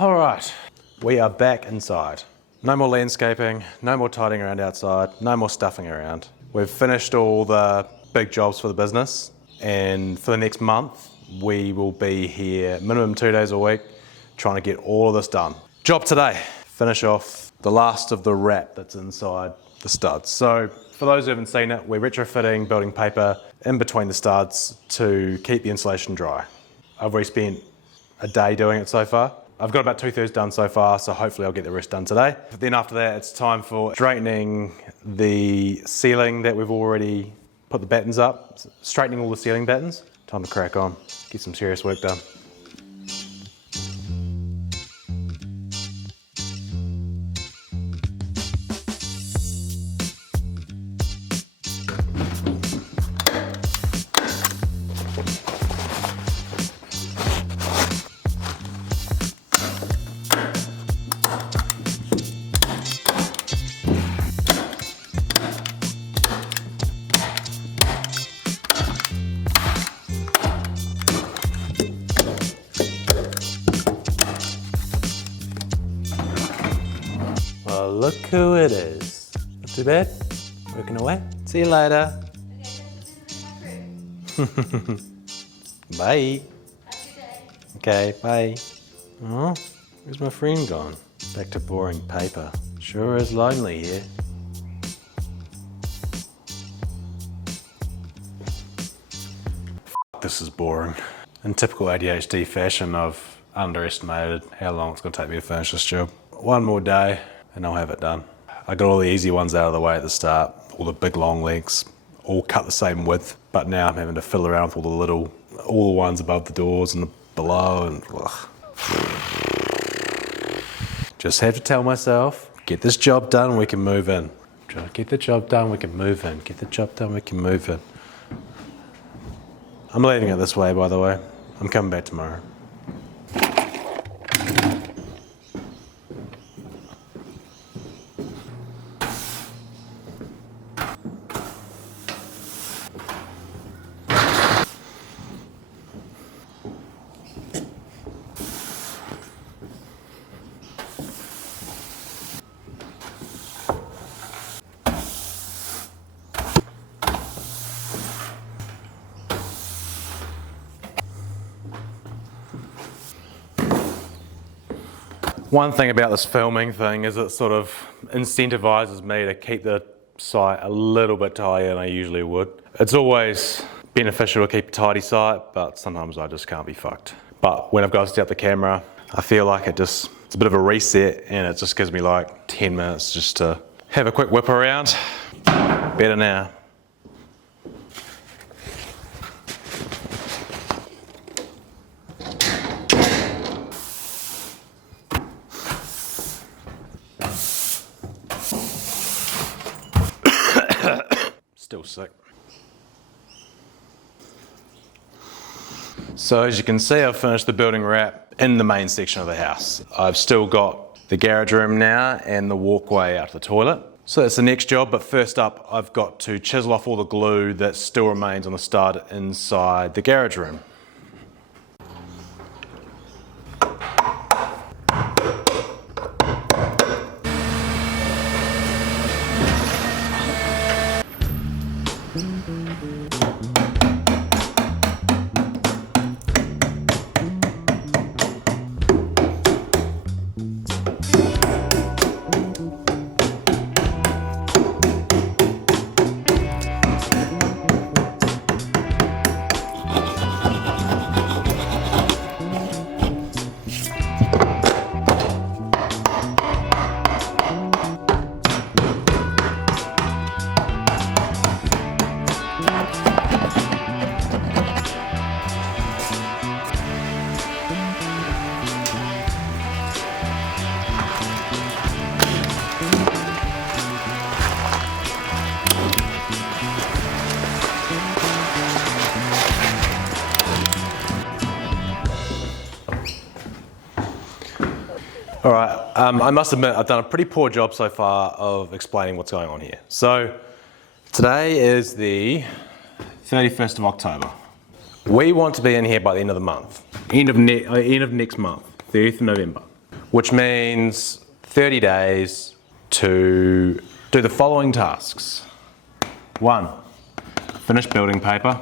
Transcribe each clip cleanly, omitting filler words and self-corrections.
All right, we are back inside. No more landscaping, no more tidying around outside, no more stuffing around. We've finished all the big jobs for the business, and for the next month, we will be here minimum 2 days a week, trying to get all of this done. Job today, finish off the last of the wrap that's inside the studs. So for those who haven't seen it, we're retrofitting building paper in between the studs to keep the insulation dry. I've already spent a day doing it so far. I've got about 2/3 done so far, so hopefully I'll get the rest done today. But then after that, it's time for straightening the ceiling that we've already put the battens up, straightening all the ceiling battens. Time to crack on, get some serious work done. Well, look who it is. Not too bad. Working away. See you later. Bye. Okay, bye. Oh, where's my friend gone? Back to boring paper. Sure is lonely here. This is boring. In typical ADHD fashion, I've underestimated how long it's going to take me to finish this job. One more day and I'll have it done. I got all the easy ones out of the way at the start, all the big long legs, all cut the same width, but now I'm having to fiddle around with all the ones above the doors and below, and ugh. Just have to tell myself, get this job done, we can move in. Try to get the job done, we can move in. Get the job done, we can move in. I'm leaving it this way, by the way. I'm coming back tomorrow. One thing about this filming thing is it sort of incentivizes me to keep the site a little bit tidier than I usually would. It's always beneficial to keep a tidy site, but sometimes I just can't be fucked. But when I've got to set up the camera, I feel like it's a bit of a reset, and it just gives me like 10 minutes just to have a quick whip around. Better now. Still sick. So as you can see, I've finished the building wrap in the main section of the house. I've still got the garage room now and the walkway out to the toilet. So that's the next job, but first up, I've got to chisel off all the glue that still remains on the stud inside the garage room. All right, I must admit I've done a pretty poor job so far of explaining what's going on here. So today is the 31st of October. We want to be in here by the end of the month, end of next month, 30th of November. which means 30 days to do the following tasks. 1, finish building paper.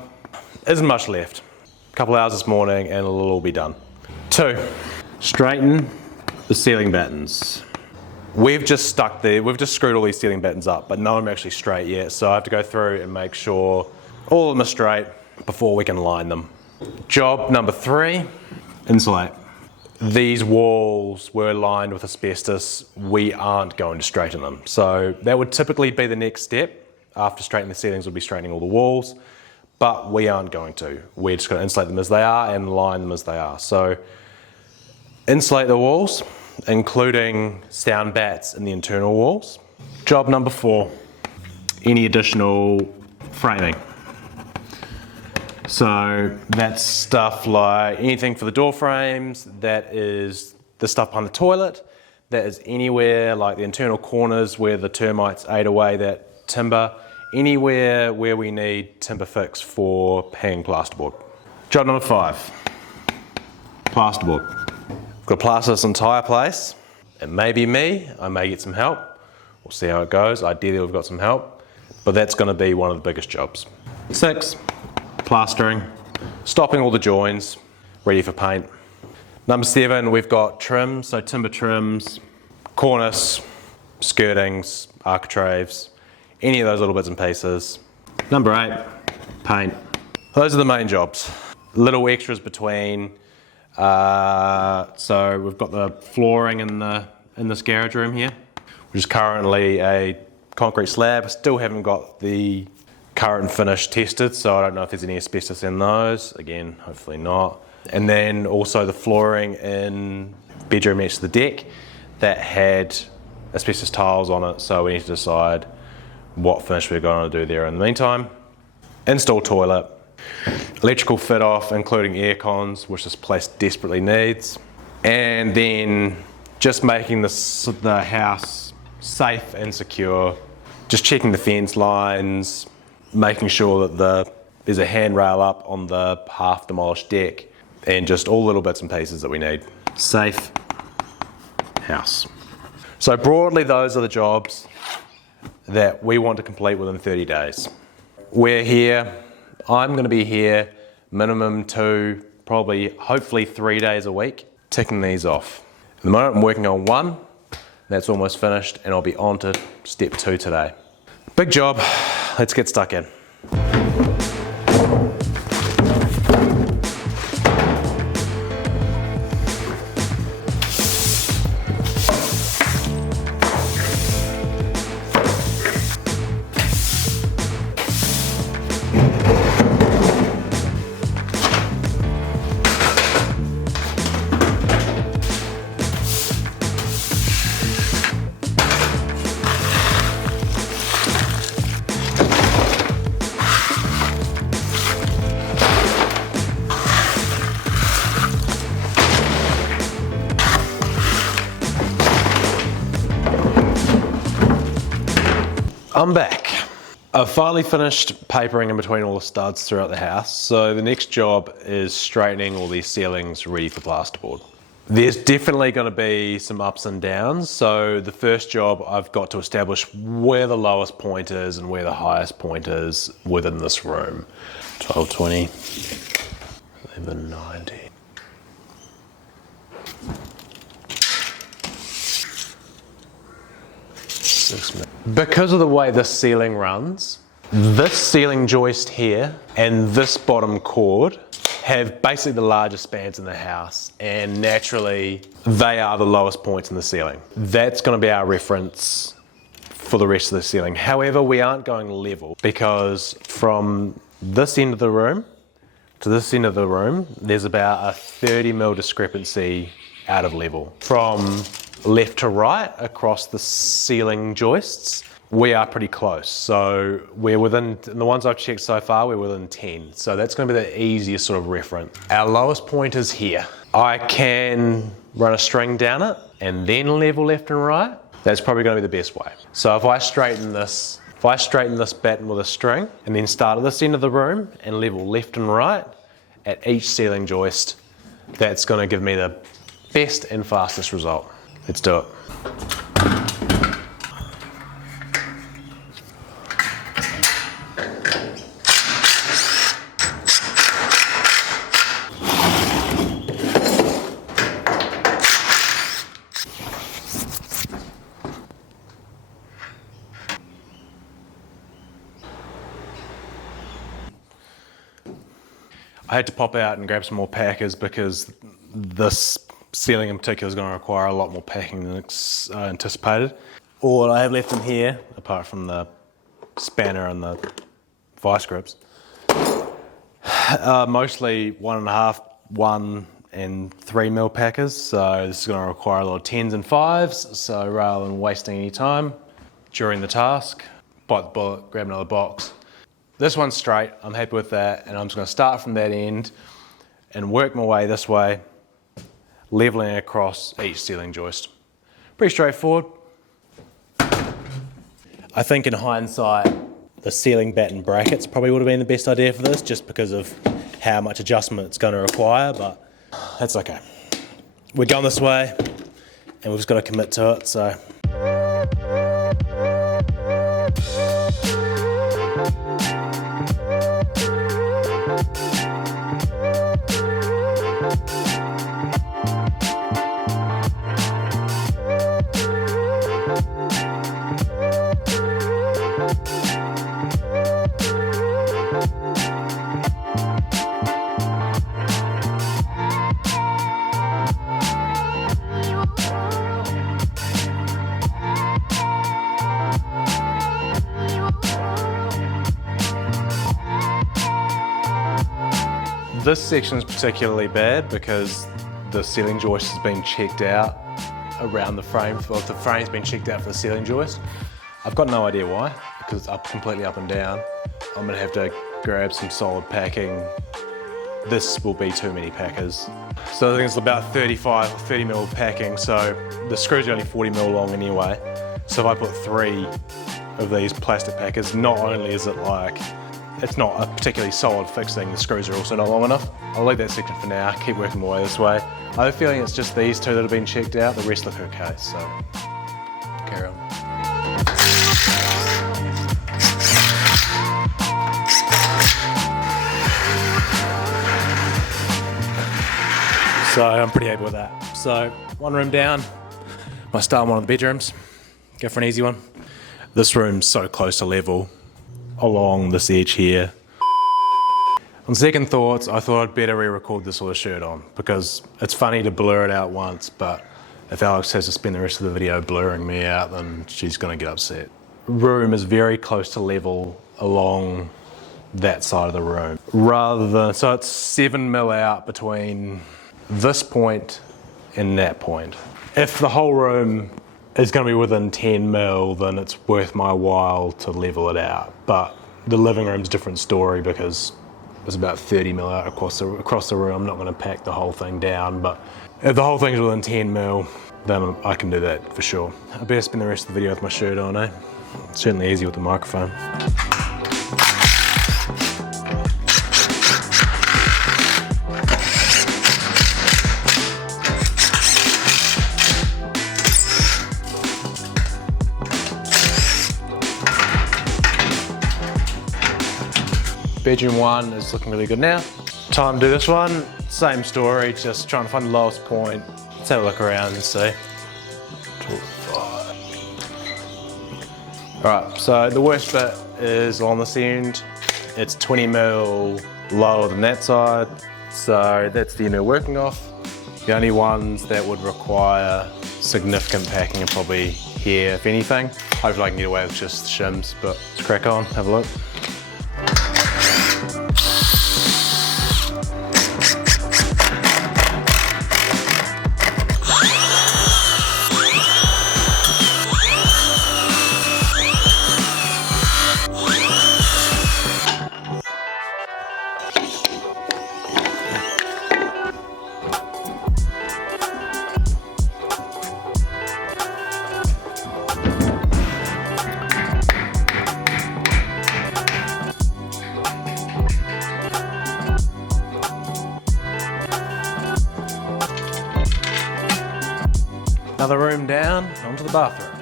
Isn't much left. A couple hours this morning and it'll all be done. 2, straighten the ceiling battens. We've just screwed all these ceiling battens up, but none of them are actually straight yet, so I have to go through and make sure all of them are straight before we can line them. Job number 3, insulate. These walls were lined with asbestos. We aren't going to straighten them. So that would typically be the next step. After straightening the ceilings, we'll be straightening all the walls, but we aren't going to. We're just going to insulate them as they are and line them as they are. So insulate the walls, including sound bats in the internal walls. Job number 4, any additional framing. So that's stuff like anything for the door frames, that is the stuff behind the toilet, that is anywhere like the internal corners where the termites ate away that timber, anywhere where we need timber fix for hanging plasterboard. Job number 5, plasterboard. We've got to plaster this entire place. It may be me, I may get some help. We'll see how it goes. Ideally we've got some help, but that's going to be one of the biggest jobs. 6, plastering, stopping all the joins, ready for paint. Number 7, we've got trims, so timber trims, cornice, skirtings, architraves, any of those little bits and pieces. Number 8, paint. Those are the main jobs. Little extras between. So we've got the flooring in this garage room here, which is currently a concrete slab. I still haven't got the current finish tested, so I don't know if there's any asbestos in those. Again, hopefully not. And then also the flooring in bedroom next to the deck that had asbestos tiles on it, so we need to decide what finish we're going to do there in the meantime. Install toilet, electrical fit off, including air cons, which this place desperately needs. And then just making the house safe and secure, just checking the fence lines, making sure that there's a handrail up on the half demolished deck, and just all little bits and pieces that we need. Safe house. So broadly, those are the jobs that we want to complete within 30 days. We're here. I'm going to be here minimum 2, probably hopefully 3 days a week, ticking these off. At the moment I'm working on 1, that's almost finished, and I'll be on to step 2 today. Big job, let's get stuck in. I'm back. I've finally finished papering in between all the studs throughout the house, so the next job is straightening all these ceilings ready for plasterboard. There's definitely going to be some ups and downs, so the first job I've got to establish where the lowest point is and where the highest point is within this room. 1220, 1190. Because of the way this ceiling runs, this ceiling joist here and this bottom cord have basically the largest spans in the house, and naturally they are the lowest points in the ceiling. That's going to be our reference for the rest of the ceiling. However, we aren't going level, because from this end of the room to this end of the room, there's about a 30mm discrepancy out of level. From left to right across the ceiling joists, we are pretty close. So we're within, in the ones I've checked so far, we're within 10. So that's going to be the easiest sort of reference. Our lowest point is here. I can run a string down it and then level left and right. That's probably going to be the best way. So if I straighten this batten with a string and then start at this end of the room and level left and right at each ceiling joist, that's going to give me the Best and fastest result. Let's do it. I had to pop out and grab some more packers because this ceiling in particular is going to require a lot more packing than anticipated. All I have left in here, apart from the spanner and the vice grips, mostly 1.5, 1 and 3 mil packers. So this is going to require a lot of 10s and 5s. So rather than wasting any time during the task, bite the bullet, grab another box. This one's straight, I'm happy with that, and I'm just going to start from that end and work my way this way, leveling across each ceiling joist. Pretty straightforward. I think in hindsight, the ceiling batten brackets probably would have been the best idea for this, just because of how much adjustment it's going to require, but that's okay. We're going this way, and we've just got to commit to it, so. This section is particularly bad because the ceiling joist has been checked out around the frame. Well, the frame's been checked out for the ceiling joist. I've got no idea why, because it's completely up and down. I'm gonna have to grab some solid packing. This will be too many packers. So I think it's about 35 or 30 mil packing, so the screws are only 40 mil long anyway. So if I put 3 of these plastic packers, not only is it like, it's not a particularly solid fixing, the screws are also not long enough. I'll leave that section for now, keep working my way this way. I have a feeling it's just these 2 that have been checked out, the rest look okay, so carry on. So I'm pretty happy with that. So 1 room down, might start in one of the bedrooms, go for an easy one. This room's so close to level along this edge here. On second thoughts, I thought I'd better re-record this with a shirt on because it's funny to blur it out once, but if Alex has to spend the rest of the video blurring me out, then she's gonna get upset. Room is very close to level along that side of the room. So it's 7 mil out between this point and that point. If the whole room is going to be within 10 mil, then it's worth my while to level it out. But the living room's a different story because it's about 30 mil out across the room. I'm not going to pack the whole thing down, but if the whole thing's within 10 mil, then I can do that for sure. I better spend the rest of the video with my shirt on, eh? It's certainly easy with the microphone. Bedroom 1 is looking really good now. Time to do this one. Same story, just trying to find the lowest point. Let's have a look around and see. Alright, so the worst bit is on this end. It's 20 mil lower than that side. So that's the end we're working off. The only ones that would require significant packing are probably here, if anything. Hopefully I can get away with just the shims, but let's crack on, have a look. Another room down, onto the bathroom.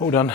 All done.